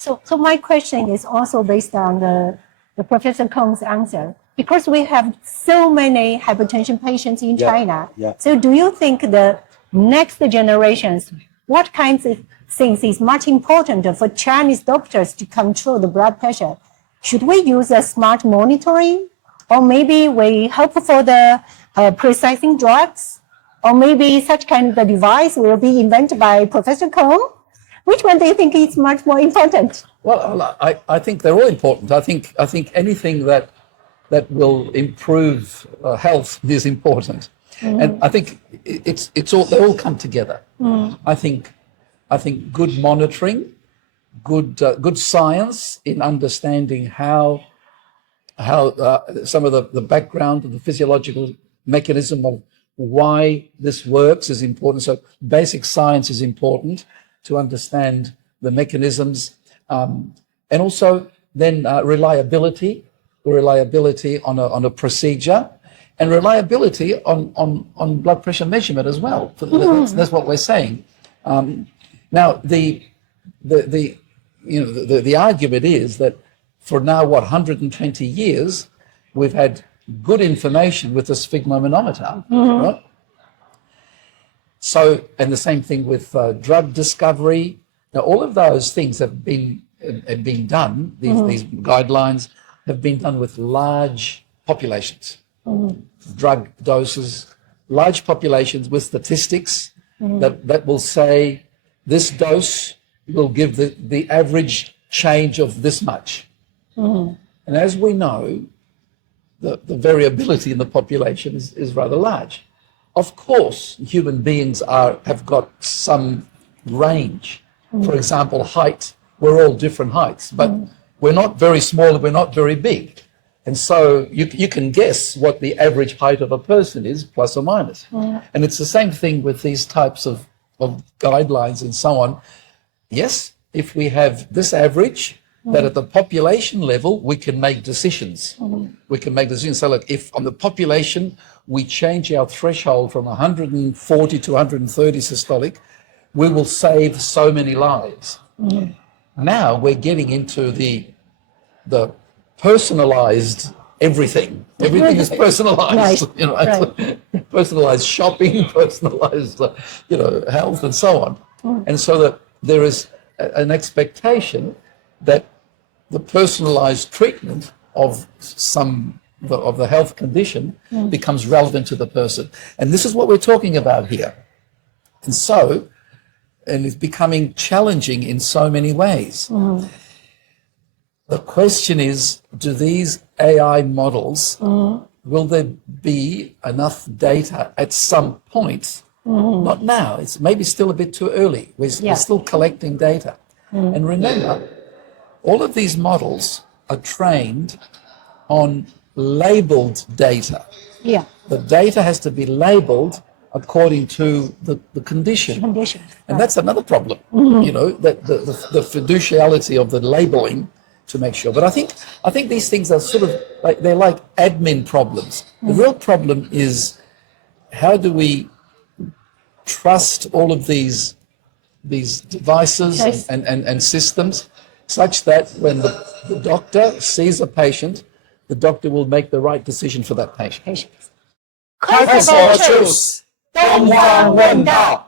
So my question is also based on the Professor Kong's answer. Because we have so many hypertension patients in China. So do you think the next generations, what kinds of things is much important for Chinese doctors to control the blood pressure? Should we use a smart monitoring? Or maybe we hope for the precising drugs? Or maybe such kind of device will be invented by Professor Kong? Which one do you think is much more important? Well, I think they're all important. I think anything that will improve health is important, and I think they all come together. I think good monitoring, good science in understanding how some of the background of the physiological mechanism of why this works is important. So basic science is important to understand the mechanisms, and also then reliability on a procedure, and reliability on blood pressure measurement as well. That's what we're saying. Now the argument is that for now 120 years we've had good information with the sphygmomanometer, right? So, and the same thing with drug discovery. Now, all of those things have been done. These guidelines have been done with large populations, drug doses, large populations with statistics that will say this dose will give the average change of this much. And as we know, the variability in the population is rather large. Of course, human beings have got some range. For example, height, we're all different heights, but we're not very small and we're not very big. And so you can guess what the average height of a person is, plus or minus. And it's the same thing with these types of guidelines and so on. Yes, if we have this average, that at the population level, we can make decisions. We can make decisions. So look, if on the population, we change our threshold from 140 to 130 systolic, we will save so many lives. Now we're getting into the personalized everything. Everything is personalized. Personalized shopping, personalized health, and so on. And so that there is an expectation that the personalized treatment of the health condition becomes relevant to the person. And this is what we're talking about here. And it's becoming challenging in so many ways. The question is, do these AI models, will there be enough data at some point? Not now, it's maybe still a bit too early. We're still collecting data. And remember, all of these models are trained on labeled data. The data has to be labeled according to the condition. And that's another problem, that the fiduciality of the labeling to make sure. But I think these things are sort of they're like admin problems. The real problem is, how do we trust all of these devices and systems such that when the doctor sees a patient, the doctor will make the right decision for that patient. 科学 truth，东方问道。